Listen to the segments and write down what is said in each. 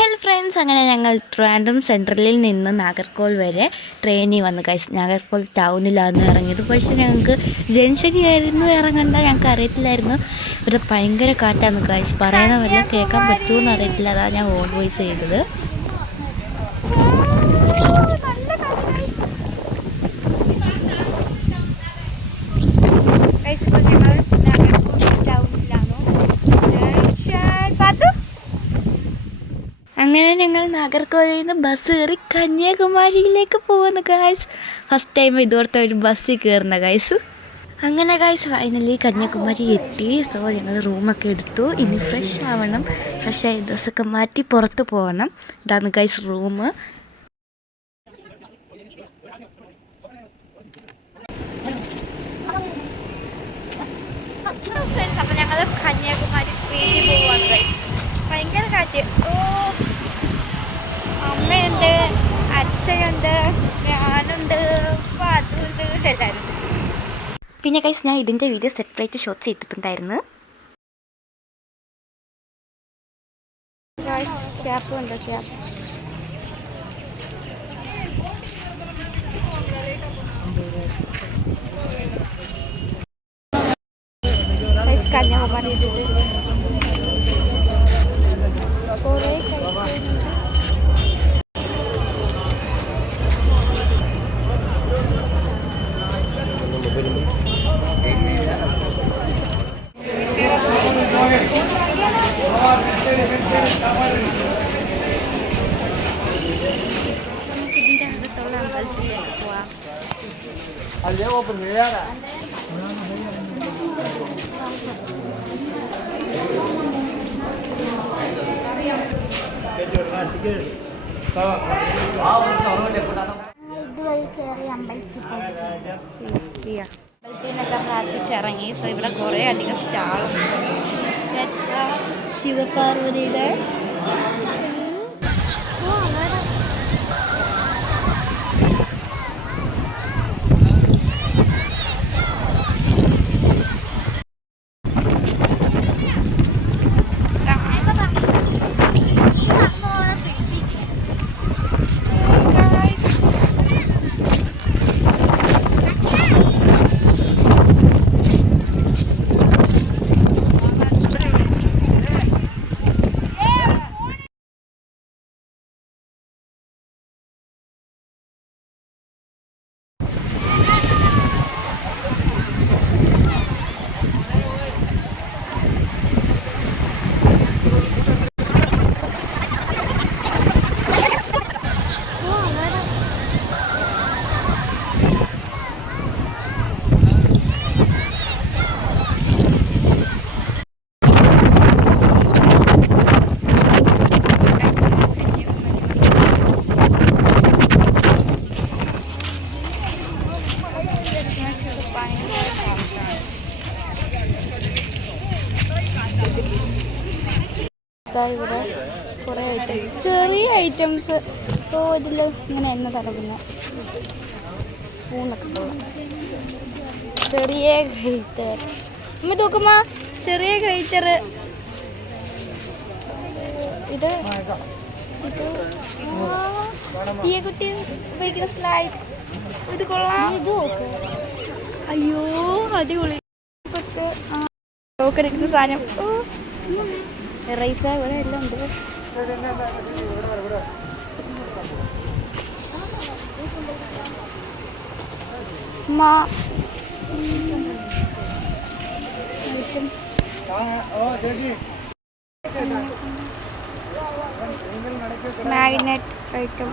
Hello friends, അങ്ങനെ ഞങ്ങൾ ട്രിവാൻഡ്രം സെൻട്രലിൽ നിന്ന് നാഗർകോവിൽ വരെ ട്രെയിനിൽ വന്ന് കഴിച്ചു. നാഗർകോവിൽ ടൗണിലാണ് ഇറങ്ങിയത്. പക്ഷേ ഞങ്ങൾക്ക് ജംഗ്ഷനിലായിരുന്നു ഇറങ്ങണ്ട, ഞങ്ങൾക്ക് അറിയത്തില്ലായിരുന്നു. ഇവിടെ ഭയങ്കര കാറ്റാണ് കഴിച്ച്, പറയുന്ന വല്ല കേൾക്കാൻ പറ്റുമോ എന്ന് അറിയത്തില്ല. അതാണ് ഞാൻ ഓൺ വോയിസ് ചെയ്തത്. അങ്ങനെ ഞങ്ങൾ നാഗർകോവിലിൽ നിന്ന് ബസ് കയറി കന്യാകുമാരിയിലേക്ക് പോകുന്നു ഗൈസ്. ഫസ്റ്റ് ടൈം ഇതുപോലത്തെ ഒരു ബസ്സിൽ കയറുന്ന ഗൈസ്. അങ്ങനെ ഗൈസ് ഫൈനലി കന്യാകുമാരി എത്തി. സോ ഞങ്ങൾ റൂമൊക്കെ എടുത്തു. ഇനി ഫ്രഷ് ആവണം. ഫ്രഷായി ഡ്രസ്സൊക്കെ മാറ്റി പുറത്ത് പോകണം. ഇതാണ് ഗൈസ് റൂം. ഫ്രണ്ട്സ്, അപ്പം ഞങ്ങൾ കന്യാകുമാരി സ്ട്രീറ്റിൽ പോവുകയാണ് ഗൈസ്. ഭയങ്കര കാറ്റ്. അമ്മയുണ്ട്, അച്ഛനുണ്ട്, ഞാനുണ്ട്, അതുണ്ട്, എല്ലാവരും. പിന്നെ ഗൈസ് ഞാൻ ഇതിൻ്റെ വീഡിയോ സെപ്പറേറ്റ് ഷോട്ട്സ് ഇട്ടിട്ടുണ്ടായിരുന്നു. ക്യാപ്പ് ഉണ്ടോ? ക്യാപ്പ് കന്യാകുമാരി കുറേ ഇതിൻ്റെ അടുത്തുള്ള അമ്പലത്തിലേക്ക് പോവാം. ഇതുവഴി കയറി അമ്പലത്തിനൊക്കെ പ്രാർത്ഥിച്ചിറങ്ങി. സോ ഇവിടെ കുറേ അധികം സ്റ്റാളുണ്ട്. ശിവപാർവതിയുടെ ഇവിടെ കുറേ ഐറ്റംസ്, ചെറിയ ഐറ്റംസ്. ഇതിൽ ഇങ്ങനെ എണ്ണ തടകുന്ന സ്പൂണൊക്കെ പോകാം. ചെറിയ ഗ്രൈറ്റർ അമ്മ തൂക്കുമ്പോ, ചെറിയ ഗ്രൈറ്റർ. ഇത് തീയക്കുട്ടി ഉപയോഗിക്കുന്ന സ്ലൈഡ്. ഇത് കൊള്ളാം. അയ്യോ അടിപൊളി. തോക്കെടുക്കുന്ന സാധനം. റൈസ ഇവിടെ എല്ലാം ഉണ്ട്. Magnet item.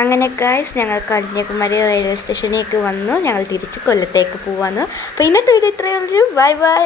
അങ്ങനെ ഗൈസ് ഞങ്ങൾ കന്യാകുമാരി റെയിൽവേ സ്റ്റേഷനിലേക്ക് വന്നു. ഞങ്ങൾ തിരിച്ച് കൊല്ലത്തേക്ക് പോവാന്ന്. അപ്പോൾ ഇന്നത്തെ വീഡിയോ ഇത്രയേ ഉള്ളൂ. Bye bye.